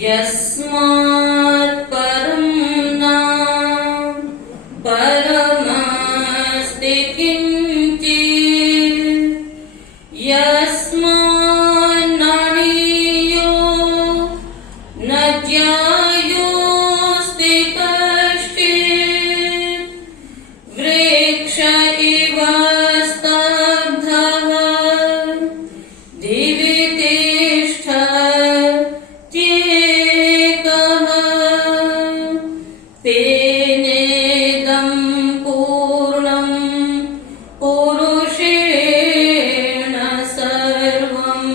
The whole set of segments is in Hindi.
यस्मात् परं न परमस्ति किञ्चित् यस्मान्नाणीयो न ज्ञायोऽस्ति कश्चित् वृक्ष इव स्तब्धः दिवि तिष्ठत्येकः तेनेदं पूर्णं पुरुषेण सर्वम्।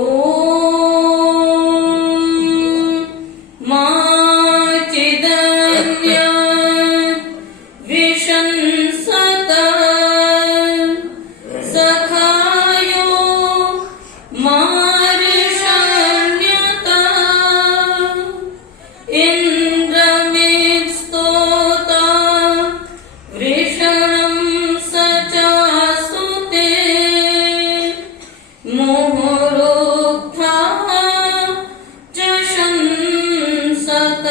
ॐ मा चिदन्यत् विशंसत सखायो मार्षण्यत इन्द्रमित्स्तोता वृषणं स चास्तुते मुहुरुक्था च शंसत।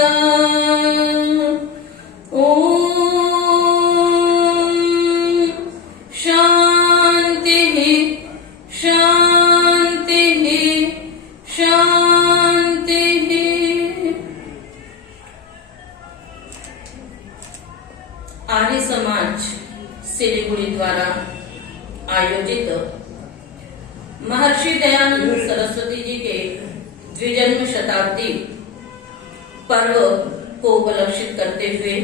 ॐ शान्तिः शान्तिः शान्तिः। आर्य समाज सिलीगुड़ी द्वारा आयोजित महर्षि दयानंद सरस्वती जी के द्विजन्म शताब्दी पर्व को उपलक्षित करते हुए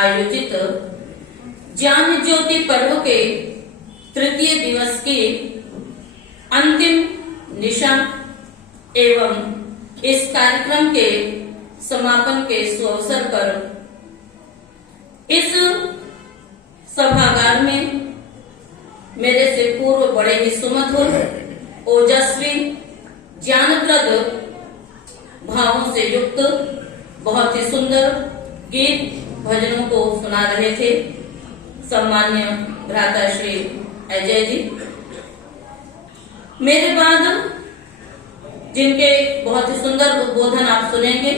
आयोजित ज्ञान ज्योति पर्व के तृतीय दिवस की अंतिम निशा एवं इस कार्यक्रम के समापन के सुअवसर पर इस सभागार में मेरे से पूर्व बड़े ही सुमधुर ओजस्वी ज्ञानप्रद भावों से युक्त बहुत ही सुंदर गीत भजनों को सुना रहे थे सम्मान्य भ्राता श्री अजय जी। मेरे बाद जिनके बहुत ही सुंदर उद्बोधन आप सुनेंगे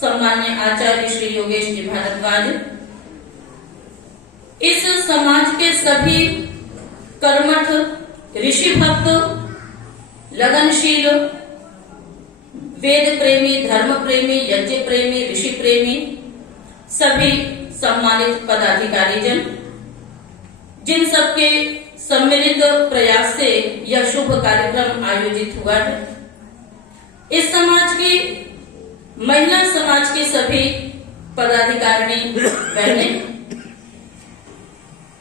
सम्मान्य आचार्य श्री योगेश जी भारद्वाज। इस समाज के सभी कर्मठ ऋषि भक्त लगनशील वेद प्रेमी धर्म प्रेमी यज्ञ प्रेमी ऋषि प्रेमी सभी सम्मानित पदाधिकारी जन जिन सबके सम्मिलित प्रयास से यह शुभ कार्यक्रम आयोजित हुआ है। इस समाज की महिला समाज के सभी पदाधिकारिणी बहनें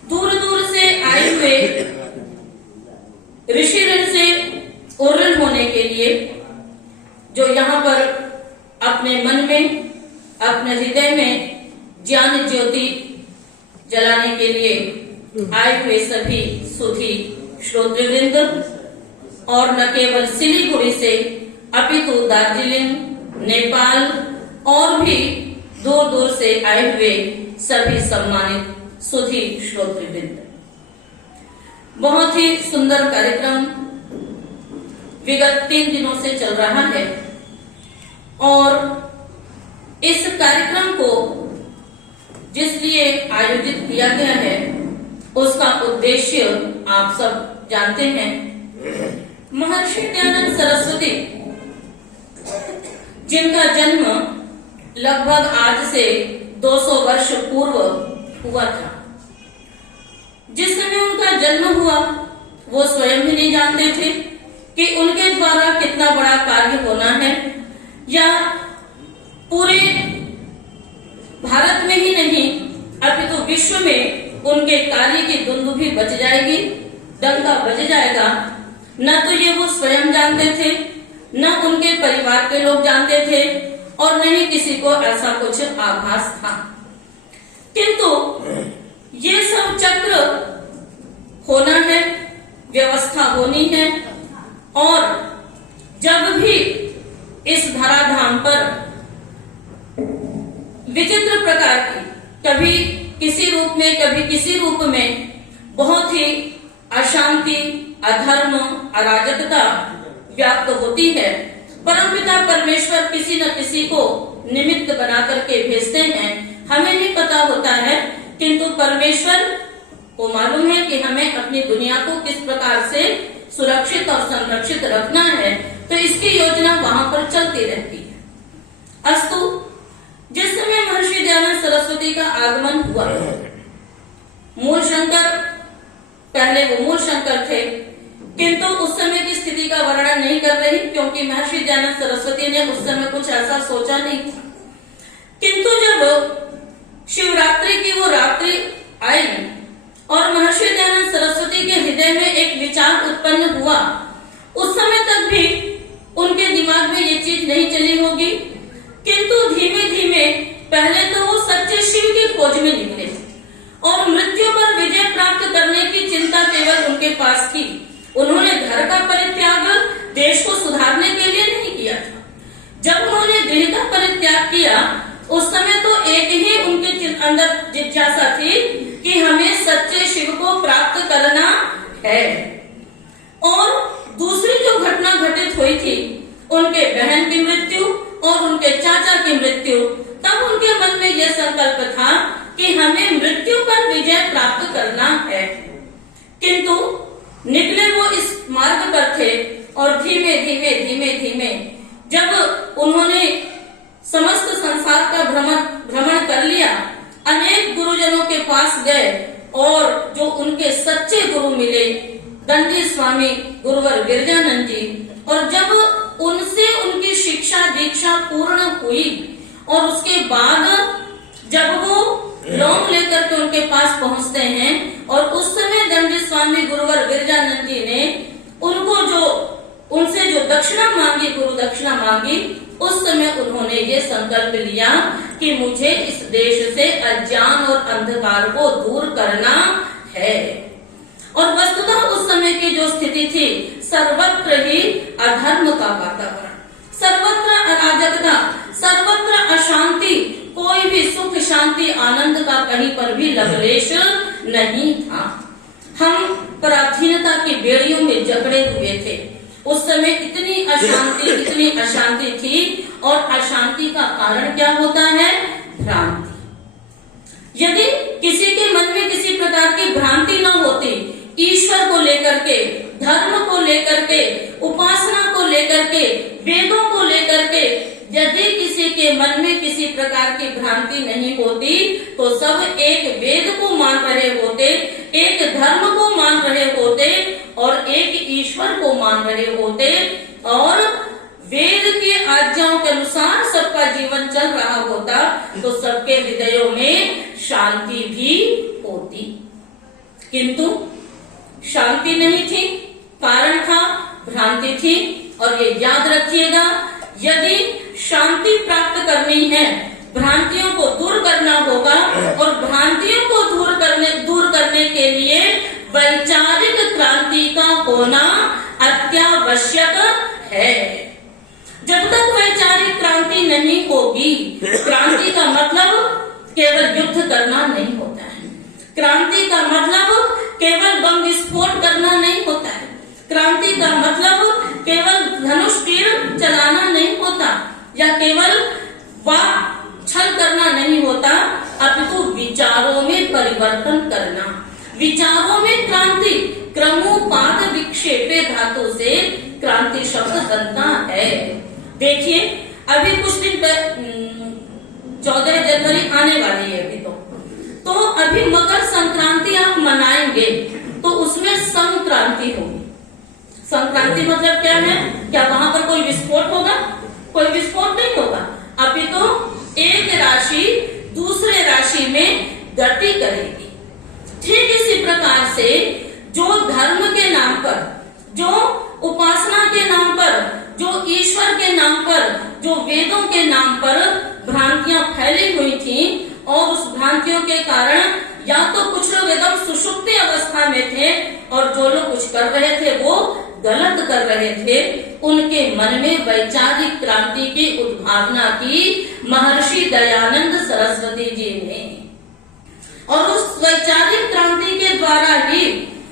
दूर दूर से आए हुए ऋषिगण से उर्रण होने के लिए जो यहाँ पर अपने मन में अपने हृदय में ज्ञान ज्योति जलाने के लिए आए हुए सभी सुधी श्रोतृवृंद और न केवल सिलीगुड़ी से अपितु दार्जिलिंग नेपाल और भी दूर दूर से आए हुए सभी सम्मानित सुधी श्रोतृवृंद। बहुत ही सुंदर कार्यक्रम विगत 3 दिनों से चल रहा है और इस कार्यक्रम को जिस लिए आयोजित किया गया है उसका उद्देश्य आप सब जानते हैं। महर्षि दयानंद सरस्वती जिनका जन्म लगभग आज से 200 वर्ष पूर्व हुआ था। जिस समय उनका जन्म हुआ वो स्वयं भी नहीं जानते थे कि उनके द्वारा कितना बड़ा कार्य होना है या पूरे भारत में ही नहीं अपितु विश्व में उनके कार्य की दुंदुभी बज जाएगी, डंका बज जाएगा। न तो ये वो स्वयं जानते थे, न उनके परिवार के लोग जानते थे और न ही किसी को ऐसा कुछ आभास था। किंतु ये सब चक्र होना है, व्यवस्था होनी है और जब भी इस धराधाम पर विचित्र प्रकार की कभी किसी रूप में कभी किसी रूप में बहुत ही अशांति, अधर्म, अराजकता व्याप्त होती है, परमपिता परमेश्वर किसी न किसी को निमित्त बना करके भेजते हैं। हमें नहीं पता होता है, किंतु परमेश्वर को मालूम है कि हमें अपनी दुनिया को किस प्रकार से सुरक्षित और संरक्षित रखना है, तो इसकी योजना वहां पर चलती रहती है। अस्तु, जिस समय महर्षि दयानंद सरस्वती का आगमन हुआ, मूल शंकर, पहले वो मूल शंकर थे, किंतु उस समय की स्थिति का वर्णन नहीं कर रही, क्योंकि महर्षि दयानंद सरस्वती ने उस समय कुछ ऐसा सोचा नहीं था। किंतु जब शिवरात्रि की वो रात्रि आई और महर्षि दयानंद सरस्वती के हृदय में एक विचार उत्पन्न हुआ, उस समय तक भी उनके दिमाग में ये चीज नहीं चली होगी, किंतु धीमे धीमे पहले तो वो सच्चे शिव की खोज में निकले और मृत्यु पर विजय प्राप्त करने की चिंता केवल उनके पास थी। उन्होंने घर का परित्याग देश को सुधारने के लिए नहीं किया था। जब उन्होंने दिल का परित्याग किया, उस समय तो एक ही उनके अंदर जिज्ञासा थी कि हमें सच्चे शिव को प्राप्त करना है। और दूसरी जो घटना घटित हुई थी, उनके बहन की मृत्यु और उनके चाचा की मृत्यु, तब उनके मन में यह संकल्प था कि हमें मृत्यु पर विजय प्राप्त करना है। किंतु निकले वो इस मार्ग पर थे और धीमे धीमे धीमे धीमे जब उन्होंने समस्त संसार का भ्रमण कर लिया, अनेक गुरुजनों के पास गए और जो उनके सच्चे गुरु मिले, दंडी स्वामी गुरुवर गिरजानंद जी, और जब उनसे उनकी शिक्षा दीक्षा पूर्ण हुई और उसके बाद जब वो लौंग लेकर के उनके पास पहुंचते हैं और उस समय दंडी स्वामी गुरुवर गिरजानंद जी ने उनसे जो दक्षिणा मांगी, गुरु दक्षिणा मांगी, उस समय उन्होंने ये संकल्प लिया कि मुझे इस देश से अज्ञान और अंधकार को दूर करना है। और वस्तुतः उस समय की जो स्थिति थी, सर्वत्र ही अधर्म का वातावरण, सर्वत्र अराजकता, सर्वत्र अशांति, कोई भी सुख शांति आनंद का कहीं पर भी लवलेश नहीं था। हम पराधीनता की बेड़ियों में जकड़े हुए थे। उस समय इतनी अशांति थी, और अशांति का कारण क्या होता है? भ्रांति। यदि किसी के मन में किसी प्रकार की भ्रांति न होती, ईश्वर को लेकर के, धर्म को लेकर के, उपासना को लेकर के, वेदों को लेकर के, यदि किसी के मन में किसी प्रकार की भ्रांति नहीं होती, तो सब एक वेद को मान रहे होते, एक धर्म को मान रहे होते और एक ईश्वर को मान रहे होते, और वेद की आज्ञाओं के अनुसार सबका जीवन चल रहा होता, तो सबके हृदयों में शांति भी होती। किंतु शांति नहीं थी, कारण था भ्रांति थी। और ये याद रखिएगा, यदि शांति प्राप्त करनी है, भ्रांतियों को दूर करना होगा, और भ्रांतियों को दूर करने के लिए वैचारिक क्रांति का होना अत्यावश्यक है। जब तक वैचारिक क्रांति नहीं होगी, क्रांति का मतलब केवल युद्ध करना नहीं होता है, क्रांति का मतलब केवल बम विस्फोट करना नहीं होता है, क्रांति का मतलब केवल धनुष तीर चलाना नहीं होता, या केवल वाक छल करना नहीं होता, अपितु विचारों में परिवर्तन करना। विचारों में क्रांति, क्रमोपात विक्षेपे धातु से क्रांति शब्द बनता है। देखिए, अभी कुछ दिन 14 जनवरी आने वाली है, अभी तो अभी मकर संक्रांति आप मनाएंगे, तो उसमें संक्रांति होगी। संक्रांति मतलब क्या है? क्या वहां पर कोई विस्फोट होगा? कोई विस्फोट नहीं होगा, अभी तो एक राशि दूसरे राशि में गति करेगी। ठीक इसी प्रकार से जो धर्म के नाम पर, जो उपासना के नाम पर, जो ईश्वर के नाम पर, जो वेदों के नाम पर भ्रांतियां फैली हुई थी, और उस भ्रांतियों के कारण या तो कुछ लोग एकदम सुषुप्ति अवस्था में थे, और जो लोग कुछ कर रहे थे वो गलत कर रहे थे, उनके मन में वैचारिक क्रांति की उद्भावना की महर्षि दयानंद सरस्वती जी ने। और उस वैचारिक क्रांति के द्वारा ही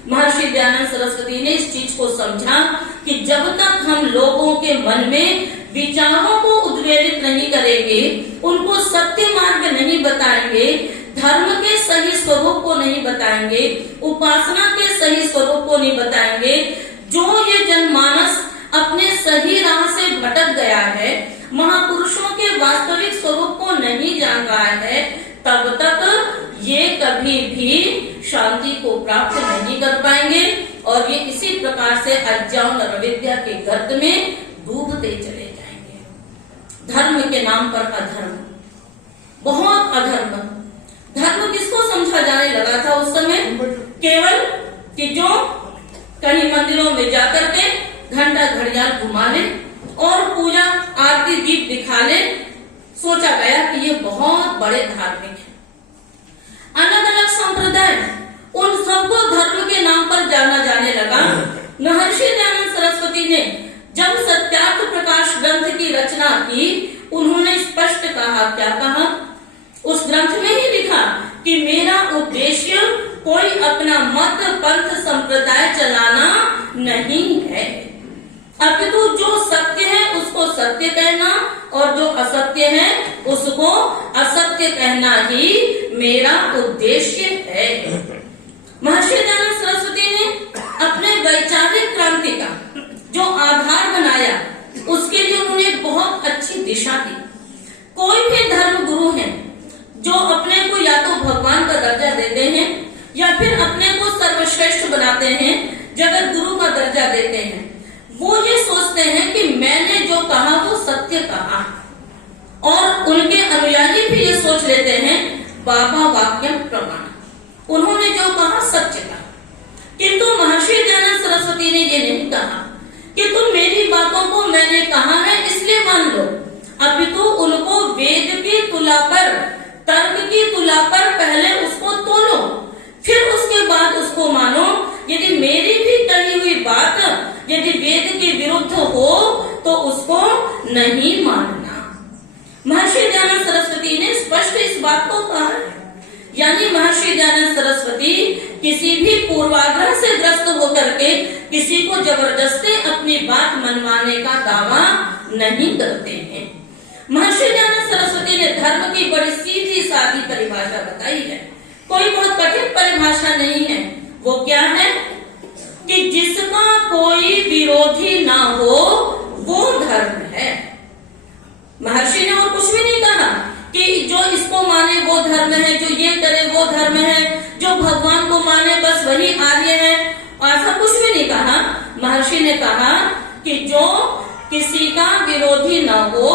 महर्षि दयानंद सरस्वती ने इस चीज को समझा कि जब तक हम लोगों के मन में विचारों को उद्वेलित नहीं करेंगे, उनको सत्य मार्ग नहीं बताएंगे, धर्म के सही स्वरूप को नहीं बताएंगे, उपासना के सही स्वरूप को नहीं बताएंगे, जो ये जनमानस अपने सही राह से भटक गया है, महापुरुषों के वास्तविक स्वरूप को नहीं जान रहा है, तब तक ये कभी भी शांति को प्राप्त नहीं कर पाएंगे और ये इसी प्रकार से अज्ञान और अविद्या के गर्त में डूबते चले जाएंगे। धर्म के नाम पर अधर्म, बहुत अधर्म। धर्म किसको समझा जाने लगा था उस समय? केवल कि जो कहीं मंदिरों में जाकर के घंटा घड़ियाल घुमा ले और पूजा आरती दीप दिखा ले, सोचा गया कि ये बहुत बड़े धार्मिक हैं। अलग अलग संप्रदाय, उन सबको धर्म के नाम पर जाना जाने लगा। महर्षि दयानंद सरस्वती ने जब सत्यार्थ प्रकाश ग्रंथ की रचना की, उन्होंने स्पष्ट कहा, क्या कहा? उस ग्रंथ में ही लिखा कि मेरा उद्देश्य कोई अपना मत पंथ संप्रदाय चलाना नहीं है, अपितु जो सत्य है उसको सत्य कहना और जो असत्य है उसको असत्य कहना ही मेरा उद्देश्य है। महर्षि दयानंद सरस्वती ने अपने वैचारिक क्रांति का जो आधार बनाया, उसके लिए उन्होंने बहुत अच्छी दिशा दी। कोई भी धर्म गुरु है जो अपने को या तो भगवान का दर्जा देते हैं या फिर अपने को सर्वश्रेष्ठ बनाते हैं, जगत गुरु का दर्जा देते हैं, वो ये सोचते हैं कि मैंने जो कहा वो सत्य कहा, और उनके अनुयायी भी ये सोच लेते हैं बाबा वाक्यम प्रमाण, उन्होंने जो कहा सत्य कहा। किंतु महर्षि दयानंद सरस्वती ने ये नहीं कहा कि तुम मेरी बातों को मैंने कहा है इसलिए मान लो, अपितु उनको वेद की तुला पर, तर्क की तुला पर पहले उसको तोलो, फिर उसके बाद उसको मानो। यदि मेरी भी कही हुई बात यदि वेद के विरुद्ध हो तो उसको नहीं मानना। महर्षि दयानंद सरस्वती ने स्पष्ट इस बात को कहा है। यानी महर्षि दयानंद सरस्वती किसी भी पूर्वाग्रह से ग्रस्त होकर के किसी को जबरदस्ती अपनी बात मनवाने का दावा नहीं करते हैं। महर्षि दयानंद सरस्वती ने धर्म की बड़ी सीधी सादी परिभाषा बताई है, कोई बहुत कठिन परिभाषा नहीं है। वो क्या है कि जिसका कोई विरोधी ना हो वो धर्म है। महर्षि ने और कुछ भी नहीं कहा कि जो इसको माने वो धर्म है, जो ये करे वो धर्म है, जो भगवान को माने बस वही आर्य है, ऐसा कुछ भी नहीं कहा। महर्षि ने कहा कि जो किसी का विरोधी ना हो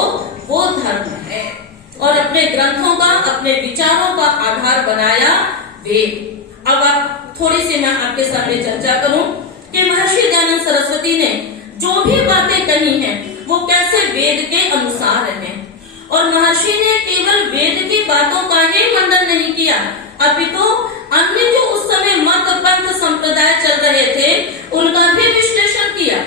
वो धर्म है, और अपने ग्रंथों का, अपने विचारों का आधार बनाया वेद। अब आप थोड़ी सी मैं आपके सामने चर्चा करूं कि महर्षि दयानंद सरस्वती ने जो भी बातें कही हैं वो कैसे वेद के अनुसार है। और महर्षि ने केवल वेद की बातों का ही खंडन नहीं किया, अपितु अन्य जो उस समय मत पंथ संप्रदाय चल रहे थे उनका भी विश्लेषण किया,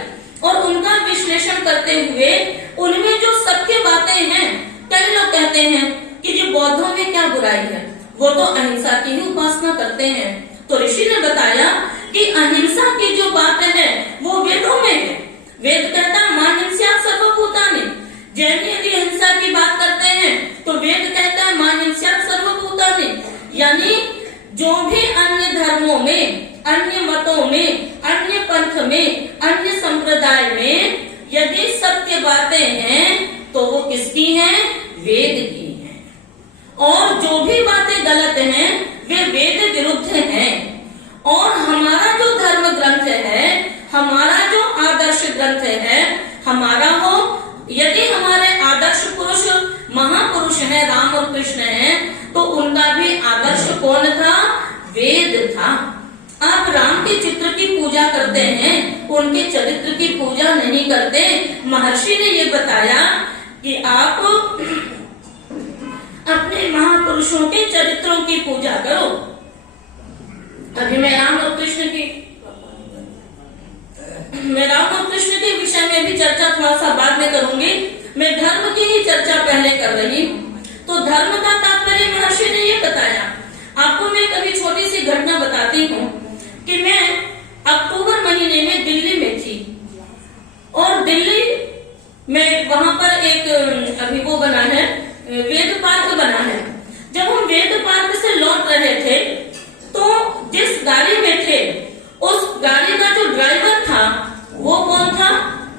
और उनका विश्लेषण करते हुए उनमें जो सत्य बातें हैं, कई लोग कहते हैं कि जो बौद्धों में क्या बुराई है, वो तो अहिंसा की ही उपासना करते हैं। तो ऋषि ने बताया कि अहिंसा की जो बात है वो वेदों में है। वेद कहता मां हिंसा सर्वभूतानि। जैन यदि हिंसा की बात करते हैं तो वेद कहता है मां हिंसा सर्वभूतानि। यानी जो भी अन्य धर्मों में, अन्य मतों में, अन्य पंथ में, अन्य संप्रदाय में यदि सत्य बातें हैं तो वो किसकी हैं? वेद की हैं। और जो भी बातें गलत हैं वे वेद विरुद्ध हैं। और हमारा जो धर्म ग्रंथ है, हमारा जो आदर्श ग्रंथ है, हमारा हो, यदि हमारे आदर्श पुरुष महापुरुष हैं, राम और कृष्ण हैं, तो उनका भी आदर्श कौन था? वेद था। आप राम के चित्र की पूजा करते हैं, उनके चरित्र की पूजा नहीं करते। महर्षि ने ये बताया कि आप अपने महापुरुषों के चरित्रों की पूजा करो। अभी मैं राम और कृष्ण के विषय में भी चर्चा थोड़ा सा बाद में करूंगी। मैं धर्म की ही चर्चा पहले कर रही हूँ। तो धर्म का तात्पर्य महर्षि ने ये बताया। आपको मैं कभी छोटी सी घटना बताती हूँ कि मैं अक्टूबर महीने में दिल्ली में थी, और दिल्ली में वहां पर एक अभी वो बना है, वेद पार्क बना है। जब हम वेद पार्क से लौट रहे थे तो जिस गाड़ी में थे उस गाड़ी का जो ड्राइवर था वो कौन था?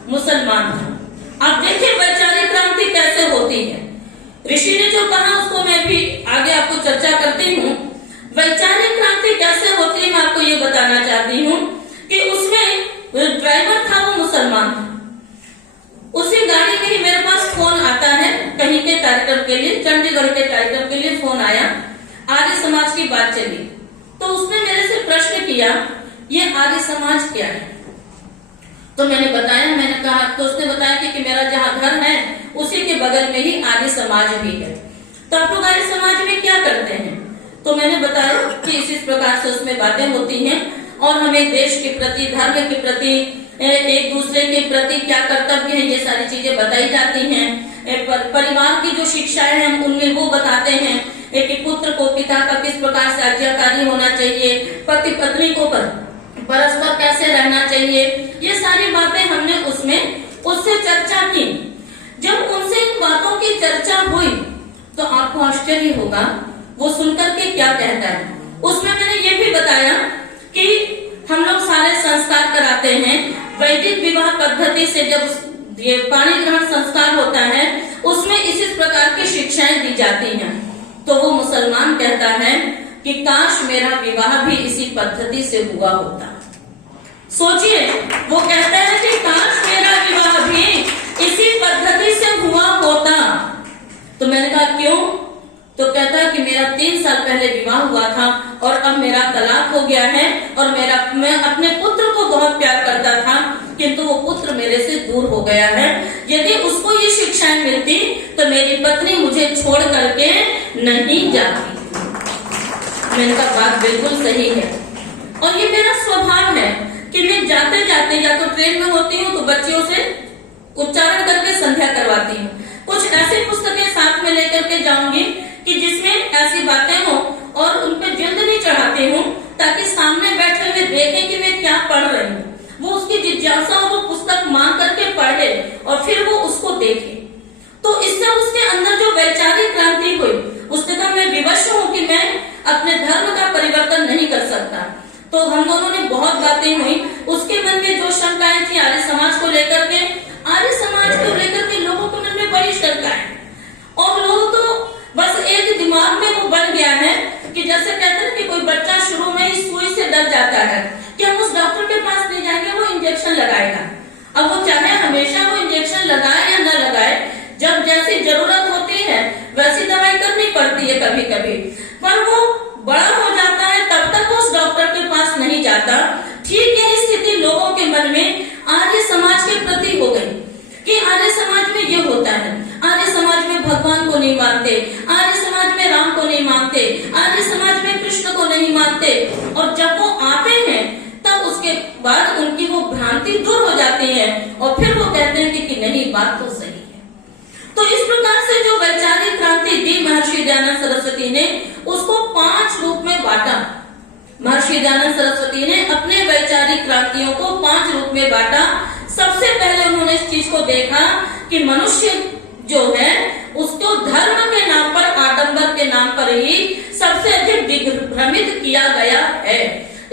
मुसलमान था। अब देखिए वैचारिक क्रांति कैसे होती है। ऋषि ने जो कहा उसको मैं भी आगे आपको चर्चा करती हूँ। वैचारिक क्रांति कैसे होती है मैं आपको ये बताना चाहती हूँ कि उसमें ड्राइवर था वो मुसलमान था। उसी गाड़ी में ही मेरे पास फोन आता है, कहीं के कार्यक्रम के लिए, चंडीगढ़ के कार्यक्रम के लिए फोन आया, आर्य समाज की बात चली। तो उसने मेरे से प्रश्न किया ये आर्य समाज क्या है? तो मैंने बताया, मैंने कहा, तो उसने बताया कि मेरा जहाँ घर है उसी के बगल में ही आर्य समाज भी है। तो आप लोग आर्य समाज में क्या करते हैं? तो मैंने बताया कि इस प्रकार से उसमें बातें होती हैं और हमें देश के प्रति, धर्म के प्रति, एक दूसरे के प्रति क्या कर्तव्य है, ये सारी चीजें बताई जाती हैं। परिवार की जो शिक्षाएं हैं उनमें वो बताते हैं कि पुत्र को पिता का किस प्रकार से आज्ञाकारी होना चाहिए, पति पत्नी को परस्पर कैसे रहना चाहिए, ये सारी बातें हमने उससे चर्चा की। जब उनसे इन बातों की चर्चा हुई तो आपको आश्चर्य होगा वो सुनकर के क्या कहता है। उसमें मैंने ये भी बताया कि हम लोग सारे संस्कार कराते हैं, वैदिक विवाह पद्धति से जब ये पाणी ग्रहण संस्कार होता है उसमें इसी प्रकार की शिक्षाएं दी जाती हैं। तो वो मुसलमान कहता है कि काश मेरा विवाह भी इसी पद्धति से हुआ होता। सोचिए, वो कहता है कि काश मेरा विवाह भी इसी पद्धति से हुआ होता। तो मैंने कहा क्यों? तो कहता है कि मेरा 3 साल पहले विवाह हुआ था और अब मेरा तलाक हो गया है और मैं अपने पुत्र को बहुत प्यार करता था, किंतु वो पुत्र मेरे से दूर हो गया है। यदि उसको ये शिक्षाएं मिलती तो मेरी पत्नी मुझे छोड़ करके नहीं जाती। मैंने कहा बात बिल्कुल सही है, और ये मेरा स्वभाव है कि मैं जाते जाते या तो ट्रेन में होती हूँ तो बच्चियों से उच्चारण करके संध्या करवाती हूँ। कुछ ऐसी पुस्तकें साथ में लेकर के जाऊंगी कि जिसमें ऐसी बातें हो और उन पर जल्द नहीं चढ़ाती हूँ ताकि सामने बैठे हुए देखें कि मैं क्या पढ़ रही हूँ। वो उसकी जिज्ञासा हो, वो पुस्तक मांग करके पढ़े और फिर वो उसको देखे। तो इससे उसके अंदर जो वैचारिक क्रांति हुई, उसने कहा मैं विवश हूँ कि मैं अपने धर्म का परिवर्तन नहीं कर सकता। तो हम दोनों ने बहुत बातें हुई। उसके मन में जो शंकाएं थी आर्य समाज को लेकर के, आर्य समाज को लेकर के लोगों के मन में बड़ी शंका है, और लोग तो बस एक दिमाग में वो बन गया है कि जैसे कहते हैं कि कोई बच्चा शुरू में ही सुई से डर जाता है कि हम उस डॉक्टर के पास नहीं जाएंगे, वो इंजेक्शन लगाएगा। अब वो चाहे हमेशा वो इंजेक्शन लगाए या न लगाए, जब जैसी जरूरत होती है वैसी दवाई करनी पड़ती है कभी कभी, पर वो बड़ा हो जाता है तब तक उस डॉक्टर के पास नहीं जाता। ठीक यही स्थिति लोगों के मन में आर्य समाज के प्रति हो गई कि आर्य समाज में ये होता है, आर्य समाज में भगवान को नहीं मानते, आर्य समाज में राम को नहीं मानते, आर्य समाज में कृष्ण को नहीं मानते। और जब वो आते हैं तब उसके बाद उनकी वो भ्रांति दूर हो जाती है और फिर वो कहते हैं कि नहीं बात तो सही है। तो इस प्रकार से जो वैचारिक क्रांति दी महर्षि दयानंद सरस्वती ने, उसको 5 रूप में बांटा। महर्षि दयानंद सरस्वती ने अपने वैचारिक क्रांतियों को 5 रूप में बांटा। सबसे पहले उन्होंने इस चीज को देखा कि मनुष्य जो है उसको धर्म के नाम पर, आडंबर के नाम पर ही सबसे अधिक दिग्भ्रमित किया गया है,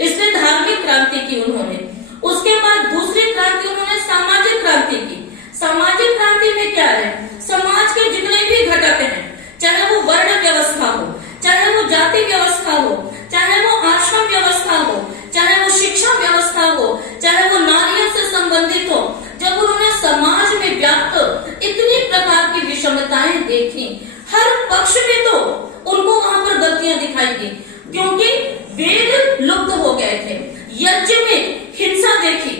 इसलिए धार्मिक क्रांति की उन्होंने। उसके बाद दूसरी क्रांति उन्होंने सामाजिक क्रांति की। सामाजिक क्रांति में क्या है? समाज के जितने भी घटक हैं, चाहे वो वर्ण व्यवस्था हो, चाहे वो जाति व्यवस्था हो, चाहे वो आश्रम व्यवस्था हो, चाहे वो शिक्षा व्यवस्था हो, चाहे वो नारियों से संबंधित हो, जब उन्होंने समाज में व्याप्त इतनी प्रकार की विषमताएं देखी, हर पक्ष में तो उनको वहां पर गलतियां दिखाई दी, क्योंकि वेद लुप्त हो गए थे, यज्ञ में हिंसा देखी,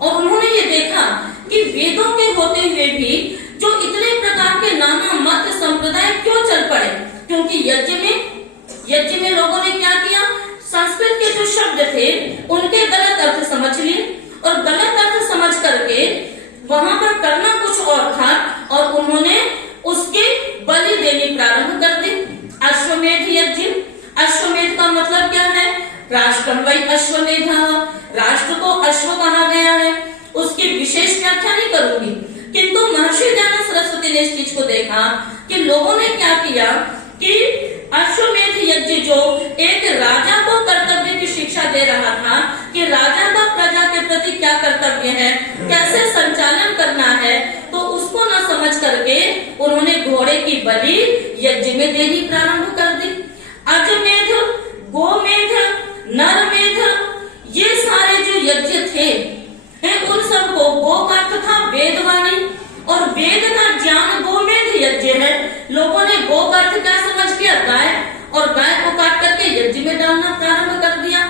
और उन्होंने ये देखा कि वेदों के होते हुए भी जो इतने प्रकार के नाना मत संप्रदाय क्यों चल पड़े, क्योंकि यज्ञ में लोगों ने क्या किया, संस्कृत के जो शब्द थे उनके गलत अर्थ समझ लिए, और गलत अर्थ समझ करके वहां पर करना कुछ और था, और उन्होंने उसके बलि देनी प्रारंभ कर दी। अश्वमेध यज्ञ, अश्वमेध का मतलब क्या है? राष्ट्रम वै अश्वमेधः, राष्ट्र को अश्व कहा गया है। उसकी विशेष व्याख्या नहीं करूंगी, किंतु महर्षि दयानंद सरस्वती ने इस चीज को देखा कि लोगों ने क्या किया कि अश्वमेध यज्ञ जो एक राजा को कर्तव्य की शिक्षा दे रहा था कि राजा का प्रजा के प्रति क्या कर्तव्य है, कैसे संचालन करना है, तो उसको न समझ करके उन्होंने घोड़े की बलि यज्ञ में देनी प्रारंभ कर दी। अजमेध, गोमेध, नरमेध, ये सारे जो यज्ञ थे उन सबको, गो का अर्थ था वेदवाणी और वेद का ज्ञान गोमेध यज्ञ है। लोगों ने गो का अर्थ क्या समझ लिया, गाय, और गाय को काट करके यज्ञ में डालना प्रारंभ कर दिया।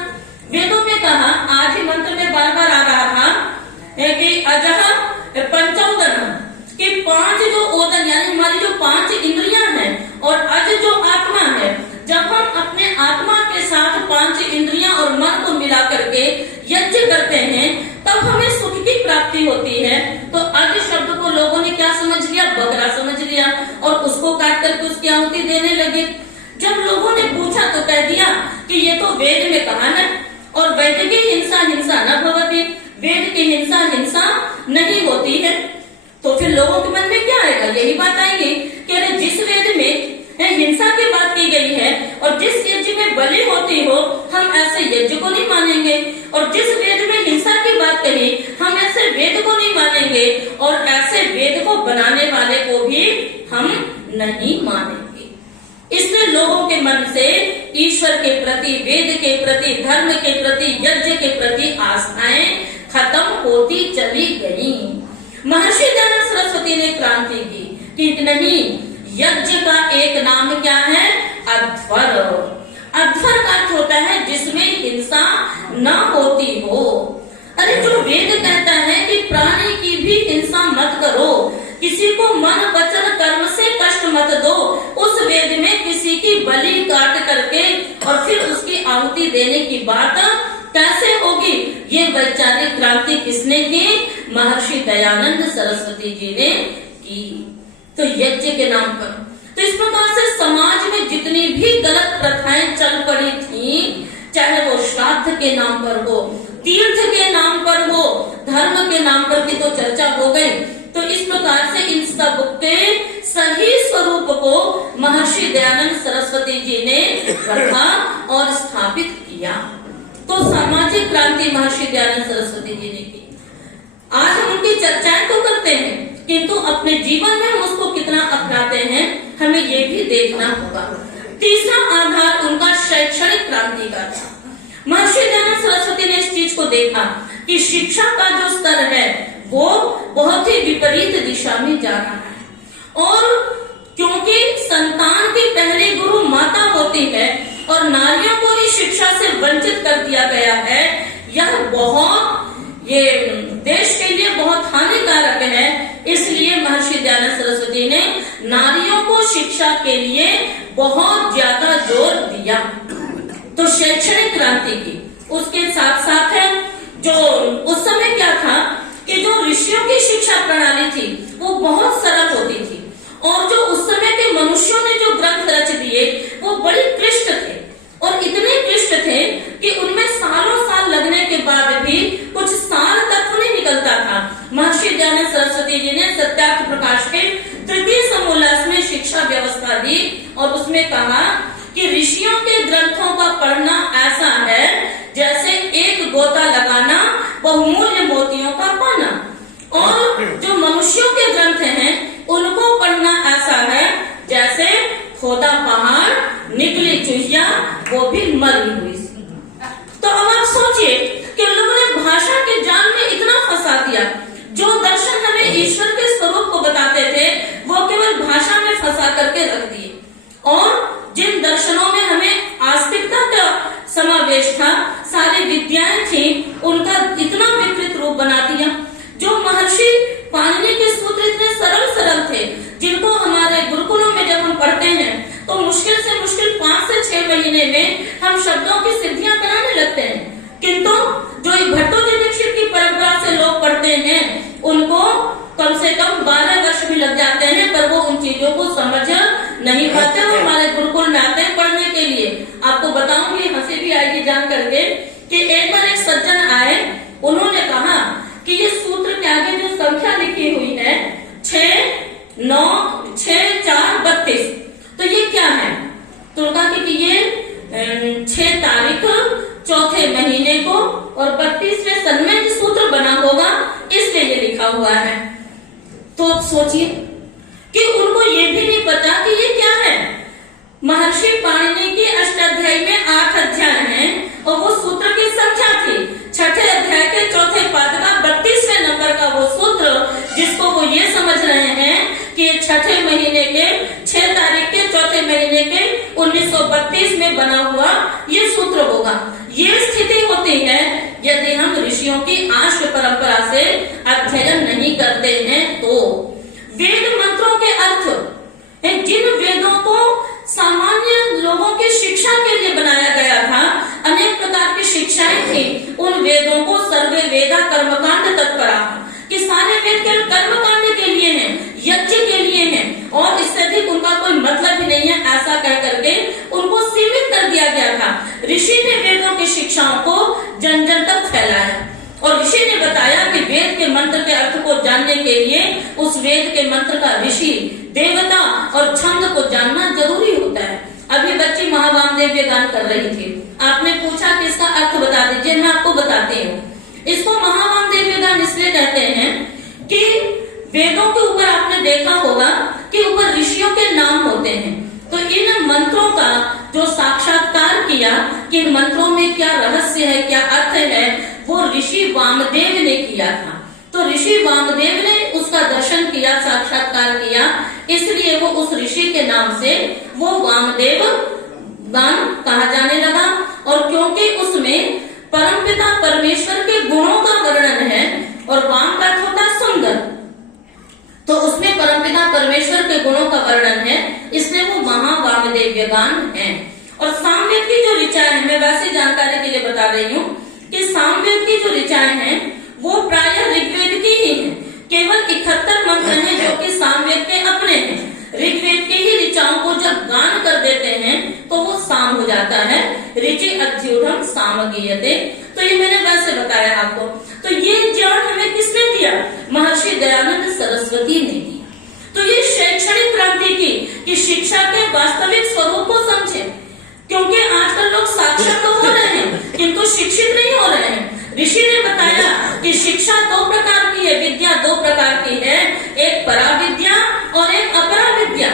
वेदों में कहा, आज ही मंत्र में बार बार आ रहा था कि अजह पंचोदन, कि 5 जो ओदन यानी हमारी जो 5 इंद्रियां हैं और अज जो आत्मा है, जब हम अपने आत्मा के साथ 5 इंद्रियां और मन को मिला करके यज्ञ करते हैं तब हमें सुख की प्राप्ति होती है। तो अज शब्द को लोगों ने क्या समझ लिया, बकरा समझ लिया और उसको काट करके उसकी आहुति देने लगे। जब लोगों ने पूछा तो कह दिया कि ये तो वेद में कहा है और वैद की हिंसा हिंसा न भवति, वेद की हिंसा हिंसा नहीं होती है। तो फिर लोगों के मन में क्या आएगा, यही बात आएगी कि अरे जिस वेद में हिंसा की बात की गई है और जिस यज्ञ में बलि होती हो हम ऐसे यज्ञ को नहीं मानेंगे, और जिस वेद में हिंसा की बात कही हम ऐसे वेद को नहीं मानेंगे, और ऐसे वेद को बनाने वाले को भी हम नहीं मानेंगे। इसलिए लोगों के मन से ईश्वर के प्रति, वेद के प्रति, धर्म के प्रति, यज्ञ के प्रति आस्थाएं खत्म होती चली गई। महर्षि दयानंद सरस्वती ने क्रांति की कि नहीं, यज्ञ का एक नाम क्या है, अध्वर। अध्वर का अर्थ होता है जिसमें हिंसा न होती हो। अरे जो वेद कहता है कि प्राणी की भी हिंसा मत करो, किसी को मन वचन कर्म से कष्ट मत दो, उस वेद में किसी की बलि काट करके और फिर उसकी आहुति देने की बात कैसे होगी। ये वैचारिक क्रांति किसने की, महर्षि दयानंद सरस्वती जी ने की। तो यज्ञ के नाम पर, तो इस प्रकार से समाज में जितनी भी गलत प्रथाएं चल पड़ी थी, चाहे वो श्राद्ध के नाम पर हो, तीर्थ के नाम पर हो, धर्म के नाम पर भी तो चर्चा हो गई। तो इस प्रकार से इन सब के सही स्वरूप को महर्षि दयानंद सरस्वती जी ने रखा और स्थापित किया। तो सामाजिक क्रांति महर्षि दयानंद सरस्वती जी ने की। आज हम उनकी चर्चाएं तो करते हैं, किंतु अपने जीवन में हम उसको कितना अपनाते हैं हमें ये भी देखना होगा। तीसरा आधार उनका शैक्षणिक क्रांति का था। महर्षि दयानंद सरस्वती ने इस चीज को देखा कि शिक्षा का जो स्तर है वो बहुत ही विपरीत दिशा में जा रहा है, और क्योंकि संतान की पहली गुरु माता होती है और नारियों को ही शिक्षा से वंचित कर दिया गया है, यह बहुत, ये देश के लिए बहुत हानिकारक है। इसलिए महर्षि दयानंद सरस्वती ने नारियों को शिक्षा के लिए बहुत ज्यादा जोर दिया। तो शैक्षणिक क्रांति की, उसके साथ साथ है जो उस समय क्या था कि जो ऋषियों की शिक्षा प्रणाली थी वो बहुत सरल होती थी, और जो उस समय के मनुष्यों ने जो ग्रंथ रच दिए वो बड़े क्लिष्ट थे, और इतने क्लिष्ट थे कि उनमें सालों साल लगने के बाद भी कुछ सार तत्व नहीं निकलता था। महर्षि दयानंद सरस्वती जी ने सत्यार्थ प्रकाश के तृतीय समोल्लास में शिक्षा व्यवस्था दी और उसमें कहा कि ऋषियों के ग्रंथों का पढ़ना ऐसा है जैसे एक गोता लगाना बहुमूल्य मोतियों का पाना, और जो मनुष्यों के ग्रंथ हैं उनको पढ़ना ऐसा है जैसे खोदा पहाड़ निकली चुहिया वो भी मरी हुई। तो अब आप सोचिए कि लोगों ने भाषा के जाल में इतना फंसा दिया, जो दर्शन हमें ईश्वर के स्वरूप को बताते थे वो केवल भाषा में फंसा करके रख दिए, और जिन दर्शनों में हमें आस्तिकता का समावेश था, सारी विद्याएं थी, उनका इतना विकृत रूप बना दिया। जो महर्षि पाणिनि के सूत्र इतने सरल सरल थे, जिनको हमारे गुरुकुलों में जब हम पढ़ते हैं तो मुश्किल से मुश्किल 5 से 6 महीने में हम शब्दों की सिद्धियां कराने लगते हैं, किंतु जो भट्टोजी दीक्षित की परंपरा से लोग पढ़ते हैं उनको कम से कम 12 वर्ष भी लग जाते हैं, पर वो उन चीजों को समझ नहीं पाते। वो हमारे गुरुकुल में आते हैं पढ़ने के लिए, आपको आपको बताऊंगी, हंसी भी आएगी जान करके कि एक बार एक सज्जन आए, उन्होंने कहा कि ये सूत्र के आगे जो संख्या लिखी हुई है 6, 9, 6, 4, 32, तो ये क्या है? तो कहा कि ये 6 तारीख चौथे महीने को और 32वें सन में ये सूत्र बना होगा, इसलिए ये लिखा हुआ है। तो सोचिए कि उनको ये भी नहीं पता कि ये क्या है। महर्षि पाणिनि की अष्टाध्यायी में 8 अध्याय हैं और वो सूत्र की संख्या थी 6ठे अध्याय के चौथे पाद का 32वें नंबर का वो सूत्र, जिसको वो ये समझ रहे हैं कि ये 6ठे महीने के 6 तारीख के चौथे महीने के 1932 में बना हुआ ये सूत्र होगा। ये स्थिति होती है यदि हम ऋषियों की आर्ष परंपरा से अध्ययन नहीं करते हैं तो। वेद मंत्रों के अर्थ, जिन वेदों को सामान्य लोगों की शिक्षा के लिए बनाया गया था, अनेक प्रकार की शिक्षाएं थी, उन वेदों को सर्वे वेदा कर्मकांड तत्परा, कि सारे वेद केवल कर्मकांड के लिए हैं, यज्ञ के लिए हैं और इससे अधिक उनका कोई मतलब ही नहीं है, ऐसा कह करके उनको सीमित कर दिया गया था। ऋषि ने वेदों की शिक्षाओं को जन जन तक फैलाया और ऋषि ने बताया कि वेद के मंत्र के अर्थ को जानने के लिए उस वेद के मंत्र का ऋषि, देवता और छंद को जानना जरूरी होता है। अभी बच्ची महावामदेव गान कर रही थी, आपने पूछा कि इसका अर्थ बता दीजिए, मैं आपको बताती हूँ। इसको महावामदेव गान इसलिए कहते हैं कि वेदों के ऊपर आपने देखा होगा कि ऊपर ऋषियों के नाम होते हैं, तो इन मंत्रों का जो साक्षात्कार किया कि इन मंत्रों में क्या रहस्य है, क्या अर्थ है, वो ऋषि वामदेव ने किया था। तो ऋषि वामदेव ने उसका दर्शन किया, साक्षात्कार किया, इसलिए वो उस ऋषि के नाम से वो वामदेव गान कहा जाने लगा। और क्योंकि उसमें परमपिता परमेश्वर के गुणों का वर्णन है और वाम का अर्थ होता है सुंदर, तो उसमें परमपिता परमेश्वर के गुणों का वर्णन है, इसलिए वो महावामदेव गान है। और सामवेद की जो ऋचाएं हैं, मैं वैसी जानकारी के लिए बता रही हूँ कि सामवेद की जो ऋचाएं हैं वो प्रायः ऋग्वेद की ही हैं। केवल 71 मंत्र हैं जो कि सामवेद के अपने हैं। ऋग्वेद की ही ऋचाओं को जब गान कर देते हैं तो वो साम हो जाता है, ऋचि अध्युढ़म सामगीयते। तो ये मैंने वैसे बताया आपको। तो ये ज्ञान हमें किसने दिया? महर्षि दयानंद सरस्वती ने दिया। तो ये शैक्षणिक क्रांति की कि शिक्षा के वास्तविक स्वरूप को समझे, क्योंकि आजकल लोग साक्षर तो हो रहे हैं किंतु शिक्षित नहीं हो रहे हैं। ऋषि ने बताया कि शिक्षा 2 प्रकार की है, विद्या 2 प्रकार की है, एक पराविद्या और एक अपराविद्या।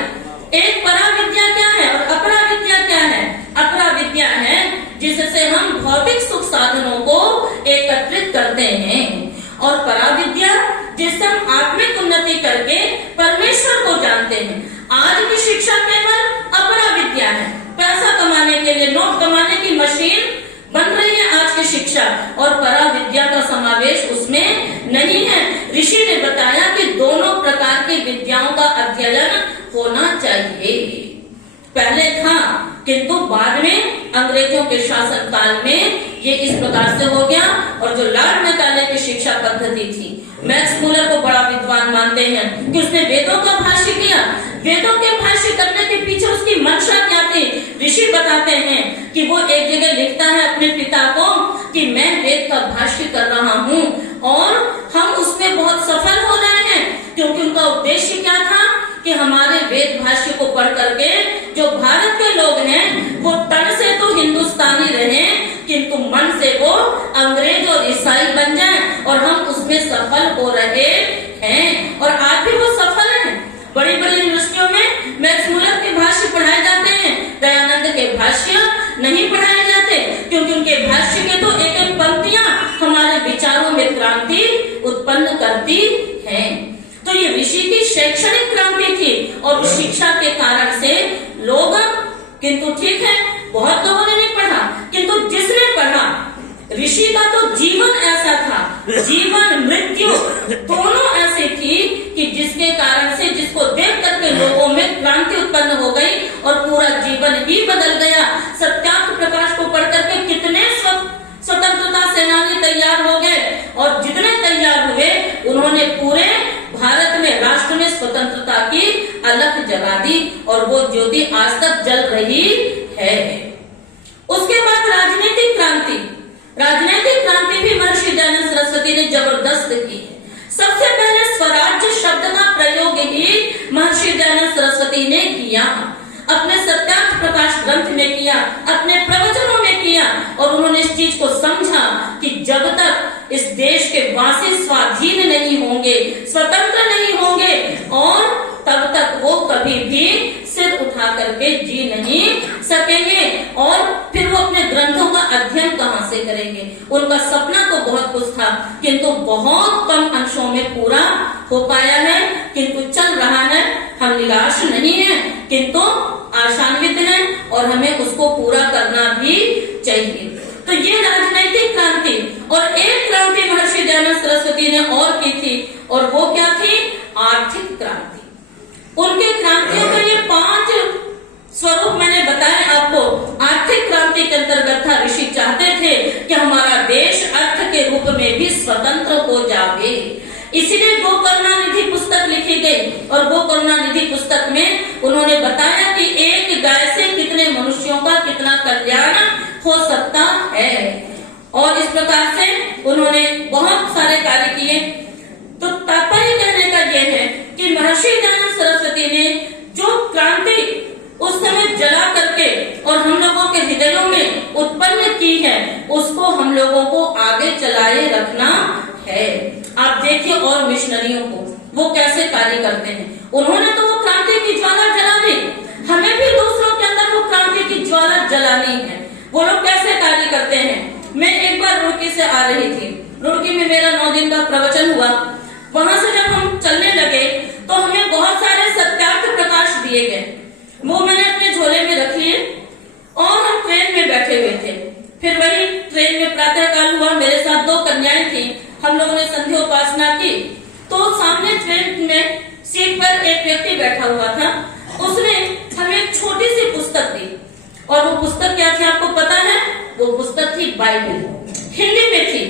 एक पराविद्या क्या है और अपराविद्या क्या है? अपराविद्या है जिससे हम भौतिक सुख साधनों को एकत्रित करते हैं, और पराविद्या जिससे हम आत्मिक उन्नति करके परमेश्वर को जानते हैं। आज की शिक्षा केवल अपराविद्या है, पैसा कमाने के लिए, नोट कमाने की मशीन बन रही है आज की शिक्षा, और पराविद्या का समावेश उसमें नहीं है। ऋषि ने बताया कि दोनों प्रकार की विद्याओं का अध्ययन होना चाहिए। पहले था किंतु बाद में अंग्रेजों के शासन काल में ये इस प्रकार से हो गया। और जो लॉर्ड मैकाले की शिक्षा पद्धति थी, मैक्स मूलर को बड़ा विद्वान मानते हैं कि उसने वेदों का भाष्य किया। वेदों के भाष्य करने के पीछे उसकी मंशा क्या थी? ऋषि बताते हैं कि वो एक जगह लिखता है अपने पिता को कि मैं वेद का भाष्य कर रहा हूँ और हम उसमें बहुत सफल हो रहे हैं, क्योंकि उनका उद्देश्य क्या था कि हमारे वेद भाष्य को पढ़ करके जो भारत के लोग हैं वो तन से तो हिंदुस्तानी रहे किंतु मन से वो अंग्रेज और ईसाई बन जाएं, और हम उसमें सफल हो रहे हैं और आज भी वो सफल हैं। बड़ी बड़ी यूनिवर्सिटियों में मैक्स मूलर के भाष्य पढ़ाए जाते हैं, दयानंद के भाष्य नहीं पढ़ाए जाते, क्योंकि उनके भाष्य के तो एक एक पंक्तियां हमारे विचारों में क्रांति उत्पन्न करती हैं। तो ये ऋषि की शैक्षणिक क्रांति थी और शिक्षा के कारण से लोग, किंतु ठीक है बहुत लोगों ने नहीं पढ़ा, किंतु जिसने पढ़ा, ऋषि का तो जीवन ऐसा था, जीवन मृत्यु दोनों ऐसी थी कि जिसके कारण से, जिसको देख करके लोगों में क्रांति उत्पन्न हो गई और पूरा जीवन ही बदल गया। सत्याग्रह प्रकाश को पढ़ करके कितने स्वतंत्रता सेनानी तैयार हो गए, और जितने तैयार हुए उन्होंने पूरे भारत में, राष्ट्र में स्वतंत्रता की अलख जगा दी, और वो ज्योति आज तक जल रही है। ही महर्षि दयानंद सरस्वती ने किया, अपने सत्यार्थ प्रकाश ग्रंथ में किया, अपने प्रवचनों में किया। और उन्होंने इस चीज को समझा कि जब तक इस देश के वासी स्वाधीन नहीं होंगे, स्वतंत्र नहीं होंगे, और तब तक वो कभी भी सिर उठा करके जी नहीं सकेंगे। और फिर वो अपने ग्रंथों का अध्ययन कहाँ से करेंगे। उनका सपना तो बहुत कुछ था, किंतु बहुत कम अंशों में पूरा हो पाया है, किंतु चल रहा है। हम निराश नहीं है, किंतु आशान्वित हैं, और हमें उसको पूरा करना भी चाहिए। तो ये राजनैतिक क्रांति, और एक क्रांति महर्षि दयानंद सरस्वती ने और की थी, और वो क्या थी? आर्थिक क्रांति। उनके क्रांतियों के ये 5 स्वरूप मैंने बताए आपको। आर्थिक क्रांति के अंतर्गत था, ऋषि चाहते थे कि हमारा देश अर्थ के रूप में भी स्वतंत्र हो जाए। इसीलिए गोकरुणानिधि पुस्तक लिखी गई, और गोकरुणानिधि पुस्तक में उन्होंने बताया कि एक गाय से कितने मनुष्यों का कितना कल्याण हो सकता है। और इस प्रकार से उन्होंने बहुत सारे कार्य किए। तो तात्पर्य कहने का यह है कि महर्षि दयानंद सरस्वती ने जो क्रांति उस समय जला करके और हम लोगों के हृदयों में उत्पन्न की है, उसको हम लोगों को आगे चलाए रखना है। आप देखिए और मिशनरियों को, वो कैसे कार्य करते हैं। उन्होंने तो वो क्रांति की ज्वाला जला दी, हमें भी दूसरों के अंदर वो क्रांति की ज्वाला जलानी है। वो लोग कैसे कार्य करते हैं। मैं एक बार रुड़की से आ रही थी, रुड़की में मेरा 9 दिन का प्रवचन हुआ। वहां से जब हम चलने लगे तो हमें बहुत सारे सत्यार्थ प्रकाश दिए गए, वो मैंने अपने झोले में रख लिए, और हम ट्रेन में बैठे हुए थे। फिर वही ट्रेन में प्रातः काल हुआ, मेरे साथ 2 कन्याएं थी, हम लोगों ने संध्योपासना की। तो सामने ट्रेन में सीट पर एक व्यक्ति बैठा हुआ था, उसने हमें एक छोटी सी पुस्तक दी। और वो पुस्तक क्या थी आपको पता है? वो पुस्तक थी बाइबल, हिंदी में थी।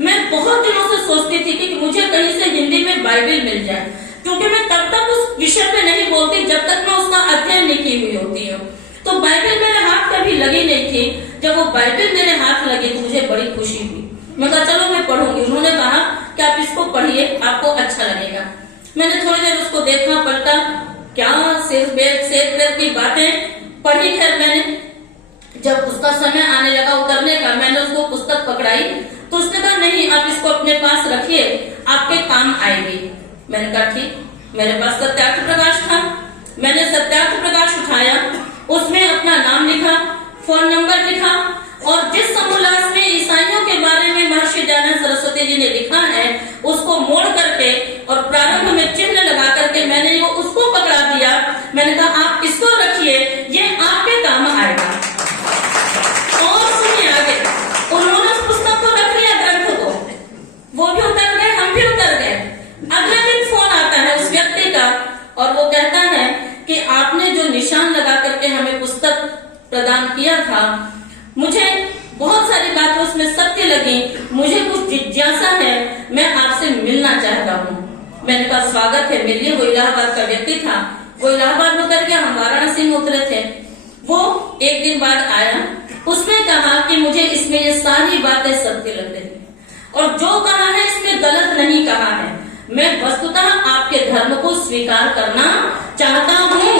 मैं बहुत दिनों से सोचती थी कि मुझे कहीं से हिंदी में बाइबल मिल जाए, क्योंकि मैं तब तक उस विषय पे नहीं बोलती जब तक मैं उसका अध्ययन नहीं की हुई होती हूँ। तो बाइबल मेरे हाथ कभी लगी नहीं थी। जब वो बाइबल मेरे हाथ लगी तो मुझे बड़ी खुशी हुई। मैं कहा चलो मैं पढ़ूंगी। उन्होंने कहा कि आप इसको पढ़िए, आपको अच्छा लगेगा। मैंने थोड़ी देर उसको देखा, पलटा, क्या शेर की बातें पढ़ी। खैर मैंने जब उसका समय आने लगा उतरने का, मैंने उसको पुस्तक पकड़ाई तो उसने कहा नहीं, आप इसको अपने पास रखिए, आपके काम आएगी। मैंने कहा ठीक। मेरे पास सत्यार्थ प्रकाश था, मैंने सत्यार्थ प्रकाश उठाया, उसमें अपना नाम लिखा, फोन नंबर लिखा, और जिस समोल्लास में ईसाइयों के बारे में महर्षि दयानंद सरस्वती जी ने लिखा है उसको मोड़ करके और प्रारंभ में चिन्ह लगा करके मैंने वो उसको पकड़ा दिया। मैंने कहा आप इसको रखिए, ये आपके काम आएगा। और सुनिए आगे, उन्होंने उस पुस्तक को रख लिया, ग्रंथ को, वो भी उतर गए, हम भी उतर गए। अगले दिन फोन आता है उस व्यक्ति का, और वो कहता है कि आपने जो निशान लगा करके हमें पुस्तक प्रदान किया था, मुझे बहुत सारी बातें उसमें सत्य लगी, मुझे कुछ जिज्ञासा है, मैं आपसे मिलना चाहता हूँ। मैंने कहा स्वागत है, मिलिए। वो इलाहाबाद का व्यक्ति था, वो इलाहाबाद में उतर गया, हम वाराणसी में उतरे थे। वो एक दिन बाद आया, उसने कहा कि मुझे इसमें ये सारी बातें सत्य लग रही है, और जो कहा है इसमें गलत नहीं कहा है। मैं वस्तुतः आपके धर्म को स्वीकार करना चाहता हूँ,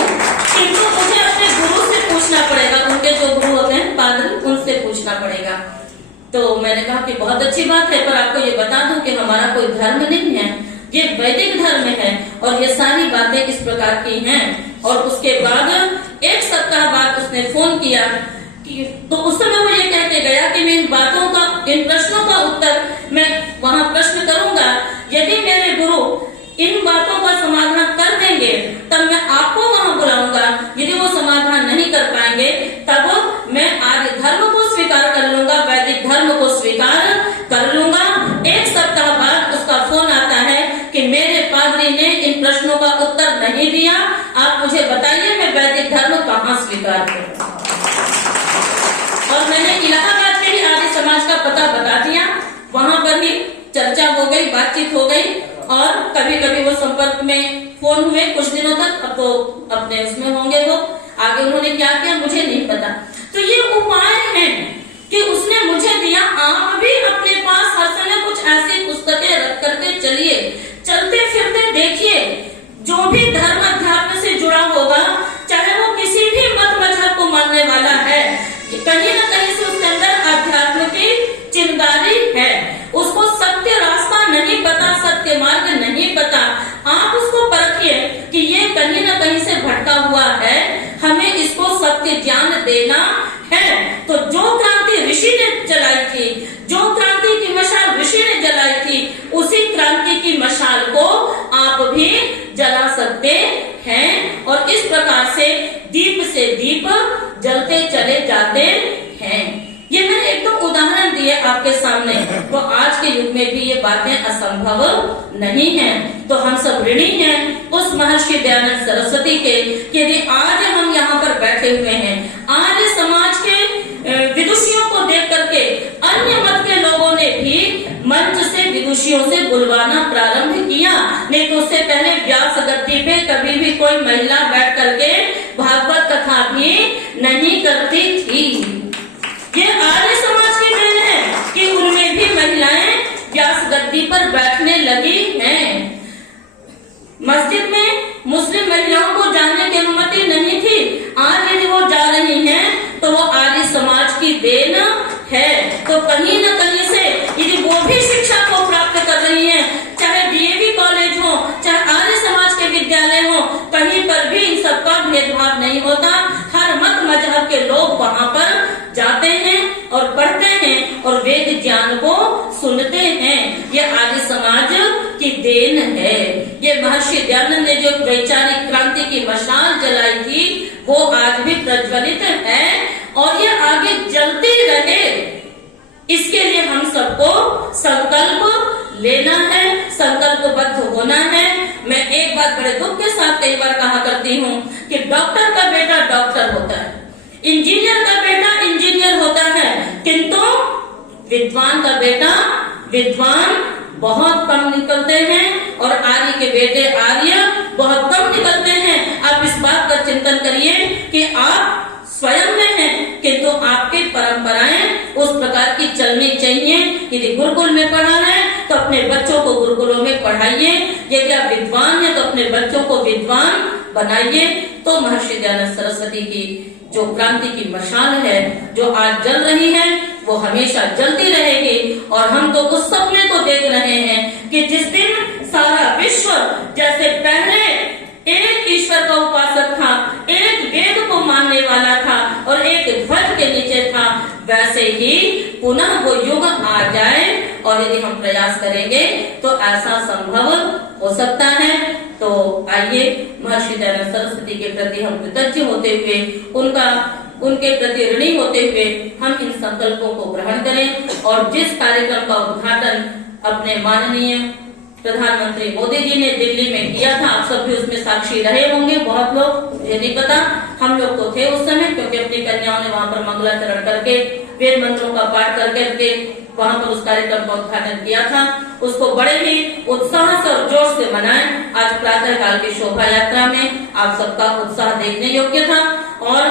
किंतु मुझे अपने गुरु से पूछना पड़ेगा, उनके जो गुरु होते हैं पादरी, उनसे पूछना पड़ेगा। तो मैंने कहा कि बहुत अच्छी बात है, पर आपको ये बता दूं कि हमारा कोई धर्म नहीं है, ये वैदिक धर्म है, और ये सारी बातें इस प्रकार की हैं। और उसके बाद 1 सप्ताह बाद उसने फोन किया, तो उस समय वो ये कह के गया कि मैं इन बातों का, इन प्रश्नों का उत्तर मैं वहाँ प्रश्न करूंगा, यदि मेरे गुरु इन बातों का समाधान कर देंगे तब मैं आपको वहाँ बुलाऊंगा, यदि वो समाधान नहीं कर पाएंगे तब मैं आर्य धर्म को स्वीकार कर लूंगा, वैदिक धर्म को स्वीकार कर लूंगा। 1 सप्ताह बाद उसका फोन आता है कि मेरे पादरी ने इन प्रश्नों का उत्तर नहीं दिया, आप मुझे बताइए मैं वैदिक धर्म कहाँ स्वीकार करूँ। और मैंने इलाहाबाद के ही आर्य समाज का पता बता दिया, वहां पर ही चर्चा हो गई, बातचीत हो गई, और कभी कभी वो संपर्क में फोन हुए कुछ दिनों तक। अब तो अपने उसमें होंगे वो, आगे उन्होंने क्या किया मुझे नहीं पता। तो ये उपाय है कि उसने मुझे दिया। आप भी अपने पास हर समय कुछ ऐसी पुस्तकें रख करके चलिए, चलते फिरते देखिए, जो भी धर्म अध्यात्म से जुड़ा होगा, चाहे वो किसी भी मत मजहब को मानने वाला है, कहीं न कहीं से उसके अंदर अध्यात्म की चिंगारी है। उसको सत्य रास्ता नहीं पता, सत्य मार्ग नहीं पता। आप उसको परखिए कि ये कहीं न कहीं से भटका हुआ है, हमें इसको सत्य ज्ञान देना है। तो जो क्रांति ऋषि ने जलाई थी, जो क्रांति की मशाल ऋषि ने जलाई थी, उसी क्रांति की मशाल को आप भी जला सकते हैं। और इस प्रकार से दीप जलते चले जाते हैं। ये मैंने एक तो उदाहरण दिए आपके सामने। तो आज के युग में भी ये बातें असंभव नहीं है। तो हम सब ऋणी हैं उस महर्षि दयानंद सरस्वती के, कि यदि आज हम यहाँ पर बैठे हुए हैं, आज समाज के विदुषियों को देख करके अन्य मत के लोगों ने भी मंच से विदुषियों से बुलवाना प्रारंभ किया। नहीं तो उससे पहले व्यास गद्दी पे कभी भी कोई महिला बैठ करके भागवत कथा भी नहीं करती थी। ये आर्य समाज की देन है कि उनमें भी महिलाएं व्यास गद्दी पर बैठने लगी हैं। मस्जिद में मुस्लिम महिलाओं को जाने की अनुमति नहीं थी, आज यदि वो जा रही हैं तो वो आर्य समाज की देन है। तो कहीं न कहीं से यदि वो भी शिक्षा को प्राप्त कर रही हैं, चाहे डीएवी कॉलेज हो, चाहे आर्य समाज के विद्यालय हो, कहीं पर भी इन सबका भेदभाव नहीं होता। हर मत मजहब के लोग वहाँ पर जाते हैं और पढ़ते हैं और वेद ज्ञान को सुनते हैं। ये आर्य समाज की देन है। ये महर्षि दयानंद ने जो वैचारिक क्रांति की मशाल जलाई थी, वो आज भी प्रज्वलित है और ये आगे जलती रहे। इसके लिए हम सबको संकल्प लेना है, संकल्पबद्ध होना है। मैं एक बात बड़े दुख के साथ कई बार कहा करती हूँ कि डॉक्टर का बेटा डॉक्टर होता है, इंजीनियर का बेटा इंजीनियर होता है, किंतु विद्वान का बेटा विद्वान बहुत कम निकलते हैं और आर्य के बेटे आर्य बहुत कम निकलते हैं। आप इस बात का चिंतन करिए कि आप स्वयं में हैं, किंतु आपकी परंपराएं उस प्रकार की चलनी चाहिए। यदि गुरुकुल में पढ़ा है तो अपने बच्चों को गुरुकुलों में पढ़ाइए। यदि आप विद्वान हैं तो अपने बच्चों को विद्वान बनाइए। तो महर्षि दयानंद सरस्वती की जो क्रांति की मशाल है, जो आज जल रही है, वो हमेशा जलती रहेगी। और हम तो उस सपने को देख रहे हैं कि जिस दिन सारा विश्व जैसे पहले एक ईश्वर का उपासक था, एक वेद को मानने वाला था और एक ध्वज के नीचे था, वैसे ही पुनः वो युग आ जाए। और यदि हम प्रयास करेंगे तो ऐसा संभव हो सकता है। तो आइए महर्षि दयानंद सरस्वती के प्रति हम कृतज्ञ होते हुए, उनके प्रति ऋणी होते हुए हम इन संकल्पों को ग्रहण करें। और जिस कार्यक्रम का उद्घाटन अपने माननीय प्रधानमंत्री मोदी जी ने दिल्ली में किया था, आप सब भी उसमें साक्षी रहे होंगे। बहुत लोग, मुझे नहीं पता, हम लोग तो थे उस समय, क्योंकि अपनी कन्याओं ने वहाँ पर मंगलाचरण करके वेद मंत्रों का पाठ करके वहाँ पर उस कार्यक्रम का उद्घाटन किया था। उसको बड़े ही उत्साह से और जोश से मनाए। आज प्रातः काल की शोभा यात्रा में आप सबका उत्साह देखने योग्य था और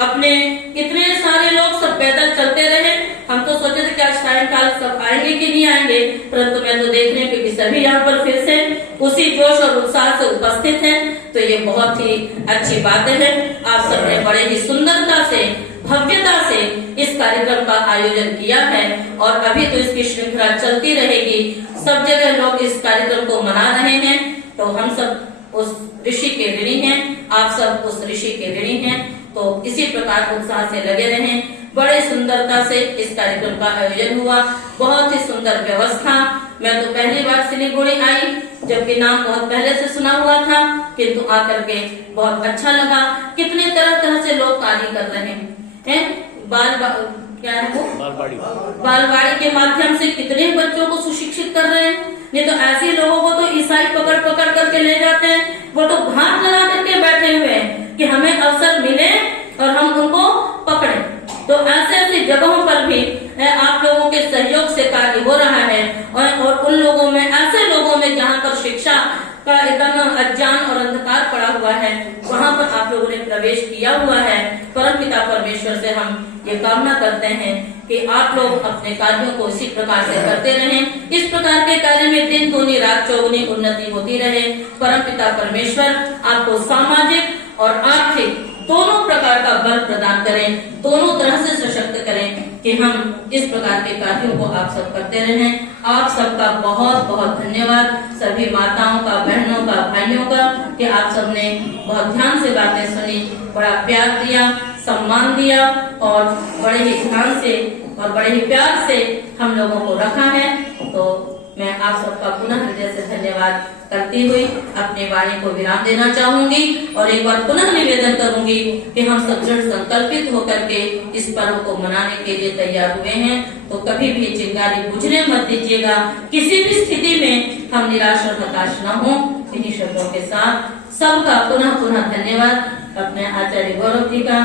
अपने इतने सारे लोग सब पैदल चलते रहे। हम तो सोचे थे कि आज सायंकाल सब आएंगे कि नहीं आएंगे, परंतु मैं तो देख रही हूँ कि सभी यहाँ पर फिर से उसी जोश और उत्साह से उपस्थित हैं। तो ये बहुत ही अच्छी बात है। आप सबने बड़े ही सुंदरता से, भव्यता से इस कार्यक्रम का आयोजन किया है और अभी तो इसकी श्रृंखला चलती रहेगी। सब जगह लोग इस कार्यक्रम को मना रहे हैं। तो हम सब उस ऋषि के ऋणी हैं, आप सब उस ऋषि के ऋणी हैं। तो इसी प्रकार उत्साह से लगे रहें। बड़े सुंदरता से इस कार्यक्रम का आयोजन हुआ, बहुत ही सुंदर व्यवस्था। मैं तो पहली बार सिलीगुड़ी आई, जबकि नाम बहुत पहले से सुना हुआ था, किंतु आकर के बहुत अच्छा लगा। कितने तरह तरह से लोग कार्य कर रहे हैं। क्या है वो, बालवाड़ी के माध्यम से कितने बच्चों को सुशिक्षित कर रहे हैं। नहीं तो ऐसे लोगों को तो ईसाई पकड़ पकड़ करके ले जाते हैं, वो तो घात लगा करके बैठे हुए हैं कि हमें अवसर मिले और हम उनको पकड़े। तो ऐसे ऐसी जगहों पर भी आप लोगों के सहयोग से कार्य हो रहा है और उन लोगों में, ऐसे लोगों में जहाँ पर शिक्षा का एकदम अज्ञान और अंधकार पड़ा हुआ है, वहाँ पर आप लोगों ने प्रवेश किया हुआ है। परमपिता परमेश्वर से हम ये कामना करते हैं कि आप लोग अपने कार्यों को इसी प्रकार से करते रहें। इस प्रकार के कार्य में दिन दूनी रात चौगुनी उन्नति होती रहे। परमपिता परमेश्वर आपको सामाजिक और आर्थिक दोनों प्रकार का बल प्रदान करें, दोनों तरह से सशक्त करें कि हम इस प्रकार के कार्यों को आप सब करते रहें। आप सबका बहुत बहुत धन्यवाद, सभी माताओं का, बहनों का, भाइयों का, कि आप सबने बहुत ध्यान से बातें सुनी, बड़ा प्यार दिया, सम्मान दिया और बड़े ही ध्यान से और बड़े ही प्यार से हम लोगों को रखा है। तो मैं आप सबका पुनः हृदय से धन्यवाद करती हुई अपनी वाणी को विराम देना चाहूंगी और एक बार पुनः निवेदन करूंगी कि हम सब दृढ़ संकल्पित होकर के इस पर्व को मनाने के लिए तैयार हुए हैं। तो कभी भी चिंगारी बुझने मत दीजिएगा, किसी भी स्थिति में हम निराश और हताश न हो। इन्हीं शब्दों के साथ सबका पुनः पुनः धन्यवाद। अपने आचार्य गौरव जी का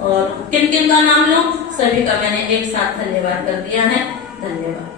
और किन किन का नाम लो, सभी का मैंने एक साथ धन्यवाद कर दिया है। धन्यवाद।